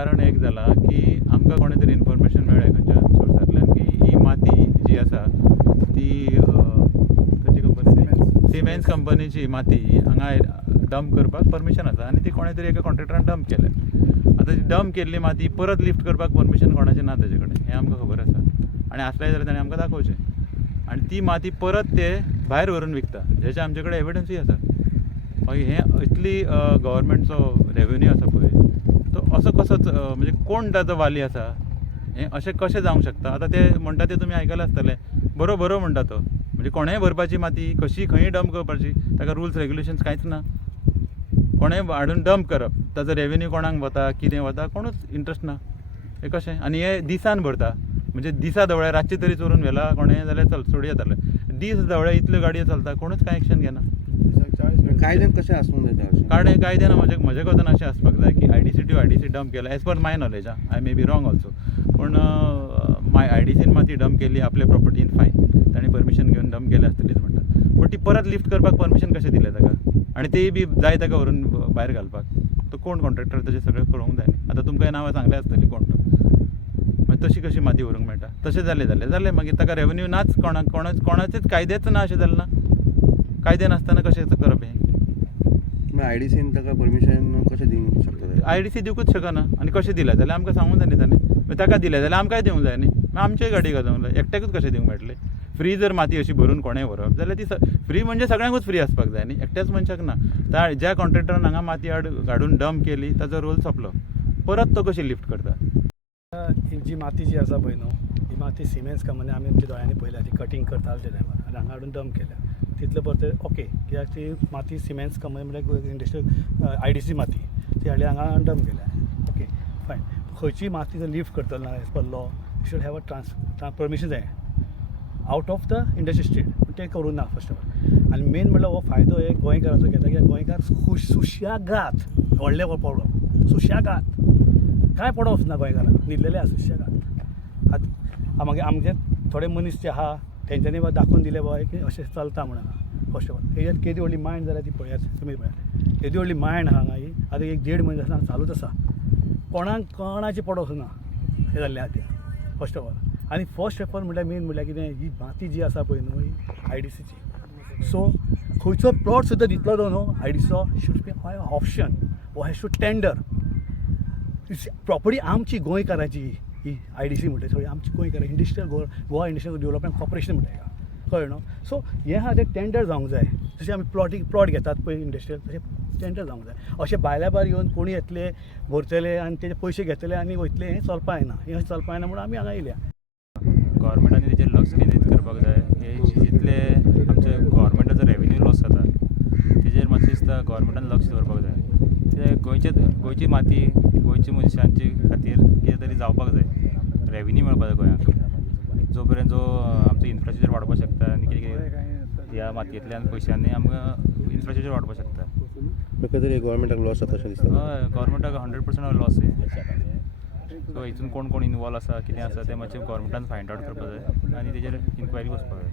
कारण एक जाला की आमकां कोणे तरी इन्फॉर्मेशन मेळ्ळें खंयच्या सोर्सांतल्यान की ही माती जी आसा ती खंयची कंपनी सिमेंट्स कंपनीची माती हांगा डंप करपाक परमिशन आसा आनी ती कोणे तरी एका कॉन्ट्रॅक्टरान डंप केल्या. आतां ती डंप केल्ली माती परत लिफ्ट करपाक परमिशन कोणाचें ना ताजे कडेन हें आमकां खबर आसा आनी आसलें जाल्यार ताणें आमकां दाखोवचें आनी ती माती परत ते भायर व्हरून विकता जेचे आमचे कडेन एविडन्सूय आसा. मागीर हें इतली गव्हर्मेंटचो रेवेन्यू आसा पळय तो असो कसोच म्हणजे कोण ताचो वाली आसा हें अशें कशें जावंक शकता. आतां ते म्हणटा ते तुमी आयकलां आसतलें बरो म्हणटा तो म्हणजे कोणेंय भरपाची माती कशी खंयी डंप करपाची ताका रुल्स रेग्युलेशन्स कांयच ना. कोणेंय हाडून डंप करप ताचो रेवेन्यू कोणाक वता कितें वता कोणूच इंट्रस्ट ना. हें कशें आनी हे दिसान भरता म्हणजे दिसा धवळ्या रातचे तरी चोरून व्हेला कोणें जाल्यार चल सोडया जातालें. दीस धवळ्या इतल्यो गाडयो चलता कोणूच कांय एक्शन घेना. कायद्यान कशें आसूंक जाय कायद्यान म्हजे कोतान अशें आसपाक जाय की आयडीसी डंप केला as per my knowledge I may be wrong also पूण आयडीसीन माती डंप केली आपल्या प्रॉपर्टीन फायन ताणें परमिशन घेवन डंप केलें आसतलीच म्हणटा पूण ती परत लिफ्ट करपाक परमिशन कशें दिलें ताका आनी तेय बी जाय ताका व्हरून भायर घालपाक. तो कोण कॉन्ट्रॅक्टर तशें सगळें कळोवंक जाय न्ही. आतां तुमकां नांवां सांगलें आसतलीं कोण तो मागीर तशी कशी माती व्हरूंक मेळटा. तशें जालें मागीर ताका रेवेन्यू नाच कोणाचेच कायदेच ना अशें जालें ना. कायदे नासतना कशें करप हें. आयडीसीन ताका परमिशन कशें दिवंक शकता. आयडीसी दिवंकूच शकना आनी कशें दिलें जाल्यार आमकां सांगूंक जाय न्ही ताणें. मागीर ताका दिलें जाल्यार आमकांय दिवंक जाय न्ही. मागीर आमचेय गाडी घालूंक जाय एकट्याकूच कशें दिवंक मेळटलें. फ्री जर माती अशी भरून कोणेंय व्हरप जाल्यार ती फ्री म्हणजे सगळ्यांकूच फ्री आसपाक जाय न्ही एकट्याच मनशाक ना. ज्या कॉन्ट्रॅक्टरान हांगा माती हाडून डंप केली ताचो रोल सोंपलो परत तो कशी लिफ्ट करता. जी माती जी आसा पळय न्हू ही माती सिमेंट्स कंपनी आमी आमच्या दोळ्यांनी पळयल्या ती कटींग करताले त्या टायमार आनी हांगा हाडून डंप केल्या. तितले परते ओके कित्याक ती माती सिमेंट्स कंपनी म्हणल्यार इंडस्ट्रियल आयडीसी माती ती हाडली हांगा डंप केल्या. ओके फायन. खंयची माती जर लिफ्ट करतलो ना as per law should have a permission जाय out of the industry state ते करूं ना फर्स्ट ऑफ ऑल. आनी मेन म्हणल्यार हो फायदो एक गोंयकाराचो घेता कित्याक गोंयकार सुशेगाद व्हडले पडप सुशेगाद कांय पडोवच ना गोंयकारांक न्हिदलेले आसा सुशेगाद. आतां मागीर आमचे थोडे मनीस जे आहा तेंच्यांनी दाखोवन दिले बाय की अशें चलता म्हणून फर्स्ट ऑफ ऑल. हेजेर केदी व्हडली मायंड जाल्यार ती पळयात तुमी पळयात केदी व्हडली मायंड आहा हांगा ही आतां 1-1.5 म्हयने आसा चालूच आसा कोणाची पडोवच ना हें जाल्लें आहा तें फर्स्ट ऑफ ऑल. आनी फर्स्ट ऑफ ऑल म्हणल्यार मेन म्हणल्यार कितें ही माती जी आसा पळय न्हू ही आयडीसीची सो खंयचो प्लॉट सुद्दां दितलो तो न्हू आयडीसीचो शूड बी ऑप्शन वो हॅज टू टेंडर. प्रॉपर्टी आमची गोंयकाराची ही आयडीसी म्हणटा सगळी आमची गोंयकार industrial Goa industrial development corporation म्हणटा हेका कळ्ळें न्हू. सो हें आहा तें टेंडर जावंक जाय जशें आमी प्लॉट घेतात पळय इंडस्ट्रियल तशें टेंडर जावंक जाय. अशें भायल्या भायर येवन कोणी येतले भरतले आनी तेजे पयशे घेतले आनी वयतले हें चलपाक येना. हें चलपाक येना म्हणून आमी हांगा येयल्या. गव्हर्मेंटान तेजेर लक्ष केंद्रीत करपाक जाय. हे जितले आमचे गव्हर्मेंटाचो रेवेन्यू लॉस जाता तेजेर मातशें दिसता गव्हर्मेंटान लक्ष दवरपाक जाय. ते गोंयची माती गोंयच्या मनशांचे खातीर कितें तरी जावपाक जाय. रेवेन्यू मेळपाक जाय गोंयांक जो पर्यंत जो आमचो इन्फ्रास्ट्रक्चर वाडपाक शकता आनी कितें ह्या मातयेंतल्यान पयशांनी आमकां इन्फ्रास्ट्रक्चर वाडपाक शकता. म्हाका तरी गव्हर्मेंटाक लॉस जाता अशें दिसता. हय गव्हर्मेंटाक 100% लॉस आहे. सो हितून कोण इनवॉल्व आसा कितें आसा तें मातशें गव्हर्मेंटान फायंड आवट करपाक जाय आनी तेजेर इन्क्वायरी वचपाक जाय.